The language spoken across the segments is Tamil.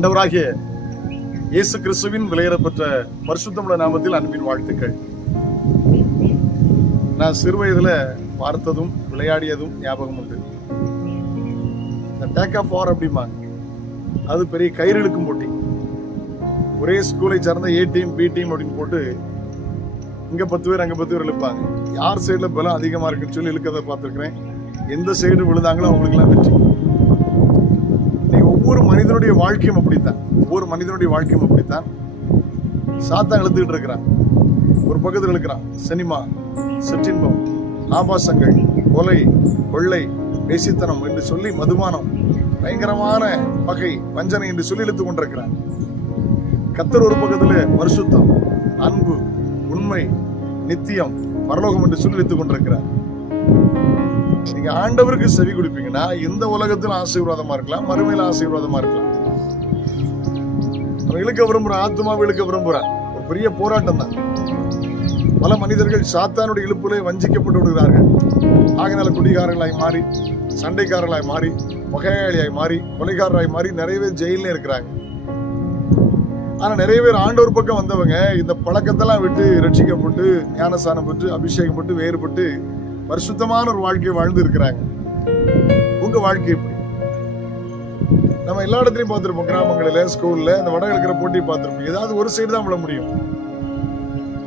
ஆண்டவராகிய இயேசு கிறிஸ்துவின் விலையேறப்பெற்ற பரிசுத்தமுள்ள நாமத்தில் அன்பின் வாழ்த்துக்கள். நான் சிறு வயதுல பார்த்ததும் விளையாடியதும் ஞாபகம் உண்டு. இந்த டேக் ஆஃப் வார் அப்படிம்பாங்க அது பெரிய கயிறு இழுக்கும் போட்டி. ஒரே ஸ்கூலை சேர்ந்த ஏ டீம் பி டீம் அப்படின்னு போட்டு இங்க பத்து பேர் அங்க பத்து பேர் இழுப்பாங்க. யார் சைடுல பலம் அதிகமா இருக்குன்னு சொல்லி இழுக்கதை பார்த்துருக்கிறேன். எந்த சைடு விழுந்தாங்களோ அவங்களுக்குலாம் வெற்றி. ஒவ்வொரு மனிதனுடைய வாழ்க்கையும் அப்படித்தான். ஒவ்வொரு மனிதனுடைய வாழ்க்கையும் அப்படித்தான். சாத்தான் இழுத்துக்கிட்டு இருக்கிறான். ஒரு பக்கத்தில் இழுக்கிறான். சினிமா சிற்றின்பம் ஆபாசங்கள் கொலை கொள்ளை பேசித்தனம் என்று சொல்லி மதுபானம் பயங்கரமான பகை வஞ்சனை என்று சொல்லி இழுத்து கொண்டிருக்கிறான். கத்தர் ஒரு பக்கத்தில் பரிசுத்தம் அன்பு உண்மை நித்தியம் பரலோகம் என்று சொல்லி இழுத்துக் கொண்டிருக்கிறார். நீங்க ஆண்டவருக்கு செவி கொடுப்பீங்கன்னா இந்த உலகத்தில் ஆசீர்வாதமா இருக்கலாம் மறுமையில் ஆசீர்வாதமா இருக்கலாம். அவன் இழுக்க விரும்புறான் ஆத்மாவை இழுக்க விரும்புறான். ஒரு பெரிய போராட்டம் தான். பல மனிதர்கள் சாத்தானுடைய இழுப்பிலே வஞ்சிக்கப்பட்டு விடுகிறார்கள். ஆகினால குடிகாரர்களாய் மாறி சண்டைக்காரர்களாய் மாறி பகையாளியாய் மாறி கொலைகாரராய் மாறி நிறைய பேர் ஜெயில இருக்கிறாங்க. ஆனா நிறைய பேர் ஆண்டவர் பக்கம் வந்தவங்க இந்த பழக்கத்தெல்லாம் விட்டு ரட்சிக்கப்பட்டு ஞானஸ்தானம் பெற்று அபிஷேகம் பட்டு வேறுபட்டு பரிசுத்தமான ஒரு வாழ்க்கையை வாழ்ந்து இருக்கிறாங்க. உங்க வாழ்க்கை எப்படி? நம்ம எல்லா இடத்துலயும் பார்த்திருப்போம். கிராமங்களில ஸ்கூல்ல இந்த வட இருக்கிற போட்டி பார்த்திருப்போம். ஏதாவது ஒரு சைடு தான் விழ முடியும்.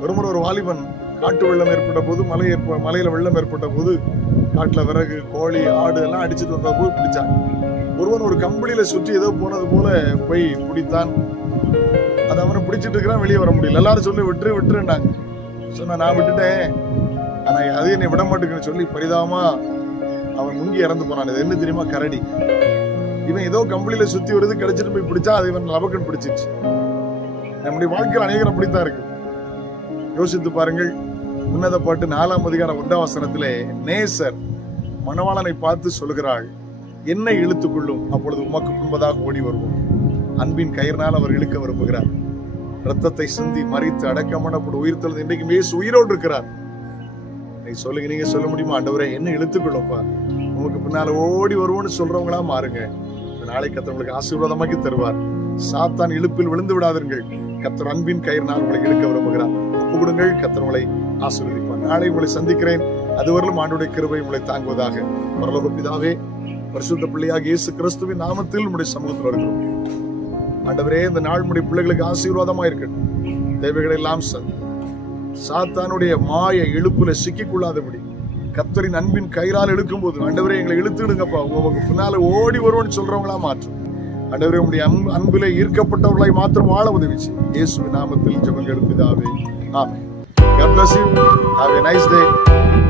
ஒரு முறை ஒரு வாலிபன் காட்டு வெள்ளம் ஏற்பட்ட போது மலை ஏற்ப மலையில வெள்ளம் ஏற்பட்ட போது காட்டுல விறகு கோழி ஆடு எல்லாம் அடிச்சிட்டு வந்த போது பிடிச்சான். ஒருவன் ஒரு கம்பளியில சுற்றி ஏதோ போனது போல போய் பிடித்தான். அதை அவனை பிடிச்சிட்டு இருக்கிறான் வெளியே வர முடியல. எல்லாரும் சொல்லி விட்டுரு விட்டுருன்னாங்க சொன்ன நான் விட்டுட்டேன். ஆனா அது என்னை விட மாட்டேங்குன்னு சொல்லி பரிதாபமா அவன் முங்கி இறந்து போனான். இது என்ன தெரியுமா? கரடி. இவன் ஏதோ கம்பளியில சுத்தி வருது கிடைச்சிட்டு போய் பிடிச்சா அது இவன் லபக்கன் பிடிச்சிச்சு நம்முடைய வாழ்க்கையில் அநேகர் அப்படித்தான் இருக்கு. யோசித்து பாருங்கள் உன்னத பாட்டு நாலாம் அதிகார ஒன்றாம் வசனத்திலே நேசர் மணவாளனை பார்த்து சொல்கிறாள் என்னை இழுத்துக்கொள்ளும் அப்பொழுது உமக்கு முன்பதாக ஓடி வருவோம். அன்பின் கயிறினால் அவர் இழுக்க விரும்புகிறார். ரத்தத்தை சிந்தி மறித்து அடக்கமனப்படு உயிர் தெழுந்து இன்றைக்கு மேசு உயிரோடு இருக்கிறார். நீ சொல்லுங்க நீங்க சொல்ல முடியுமா? ஆண்டவரே என்ன இழுத்துக்கொள்ளும்ப்பா உமக்கு பின்னால ஓடி வருவோம்னு சொல்றவங்களா மாறுங்க. நாளைக்கு நாளை கத்தவங்களுக்கு ஆசீர்வாதமாக்கி தருவார். சாத்தான் இழுப்பில் விழுந்து விடாதீர்கள். கத்தர் அன்பின் கயிறினால் உங்களை இழுக்க விரும்புகிறார் ஒப்பு கொடுங்கள் கத்தர் உங்களை ஆசீர்வதிப்பார். நாளை உங்களை சந்திக்கிறேன். அதுவரையிலும் ஆண்டுடைய கிருபை உங்களை தாங்குவதாக. பரலோக பிதாவே பரிசுத்த பிள்ளையாக இயேசு கிறிஸ்துவின் நாமத்தில் உங்களுடைய சமூகத்தில் இருக்கிறோம் ஆண்டவரே இந்த நாள் முடி பிள்ளைகளுக்கு ஆசீர்வாதமா இருக்கட்டும் தேவைகளை எல்லாம் சந்தி சாத்தானுடைய மாய இழுப்புல சிக்கிக்கொள்ளாதபடி கத்தரின் அன்பின் கயிறால் இழுக்கும் போது ஆண்டவரே எங்களை இழுத்துடுங்கப்பா உங்க பின்னால ஓடி வருவோம்னு சொல்றவங்களா மாற்றும். ஆண்டவரே உங்களுடைய அன்பு அன்பிலே மாத்திரம் வாழ உதவிச்சு. இயேசு நாமத்தில் ஜபங்கள் பிதாவே. ஆமே God bless you. Have a nice day.